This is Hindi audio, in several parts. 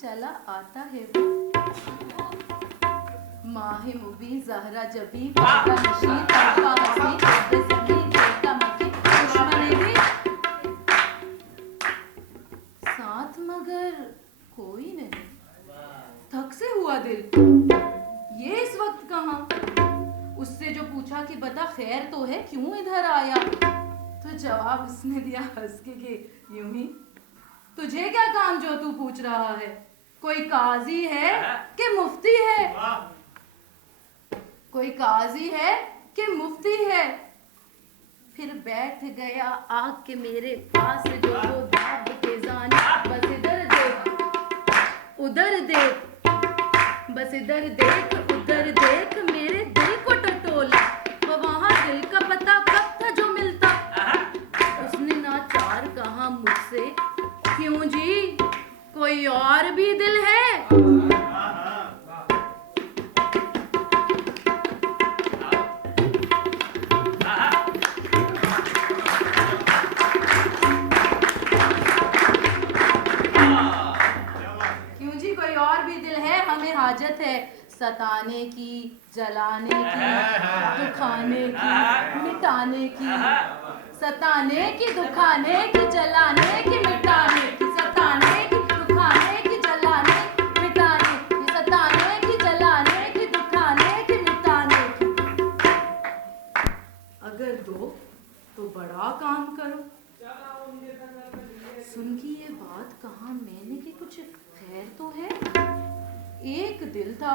चला आता है वो माहे मुबी जहरा जबी का नशीर का हसी बेसमी का मके दुश्मने भी साथ मगर कोई नहीं। थक से हुआ दिल ये इस वक्त कहाँ। उससे जो पूछा कि बता खैर तो है, क्यों इधर आया, तो जवाब उसने दिया हंस के यूं ही, तुझे क्या काम जो तू पूछ रहा है, कोई काजी है कि मुफ्ती है, कोई काजी है कि मुफ्ती है। फिर बैठ गया आग के मेरे पास जो वो दाब के जाने, बस इधर देख उधर देख, बस इधर देख उधर देख, मेरे दिल को टटोला, वो वहां दिल का पता कब था जो मिलता। उसने नाचार कहा मुझसे, क्यों जी कोई और भी दिल है। क्यों जी कोई और भी दिल है, हमें हाजत है सताने की, जलाने की, दुखाने की, मिटाने की, सताने की, दुखाने की, जलाने की, मिटाने की, सताने की, दुखाने की, जलाने, मिटाने की, सताने की, जलाने की, दुखाने की, मिटाने की। अगर दो तो बड़ा काम करो। सुन की ये बात कहा मैंने कि कुछ खैर तो है। एक दिल था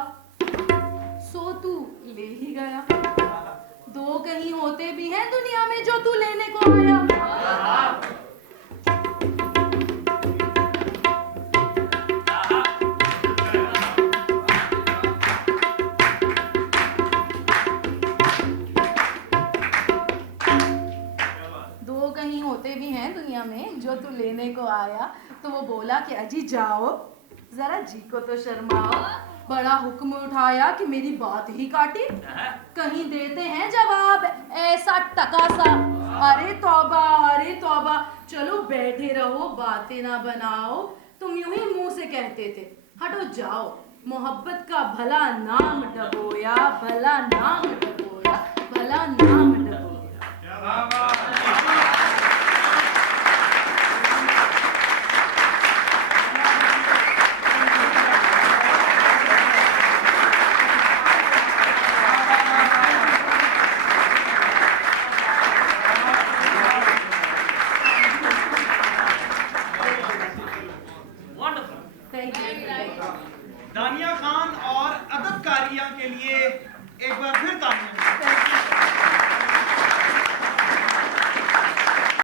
सो तू ले ही गया, दो कहीं होते भी हैं दुनिया में जो तू लेने को आया। दो कहीं होते भी हैं दुनिया में जो तू लेने को आया। तो वो बोला कि अजी जाओ जरा जी को तो शर्माओ। बड़ा हुक्म उठाया कि मेरी बात ही काटी, कहीं देते हैं जवाब ऐसा टका सा। अरे तौबा, चलो बैठे रहो बातें ना बनाओ, तुम यूं ही मुंह से कहते थे, हटो जाओ। मोहब्बत का भला नाम डबोया, भला नाम डबोया, भला नाम डबोया। दानिया खान और अदब कारिया के लिए एक बार फिर तालियां।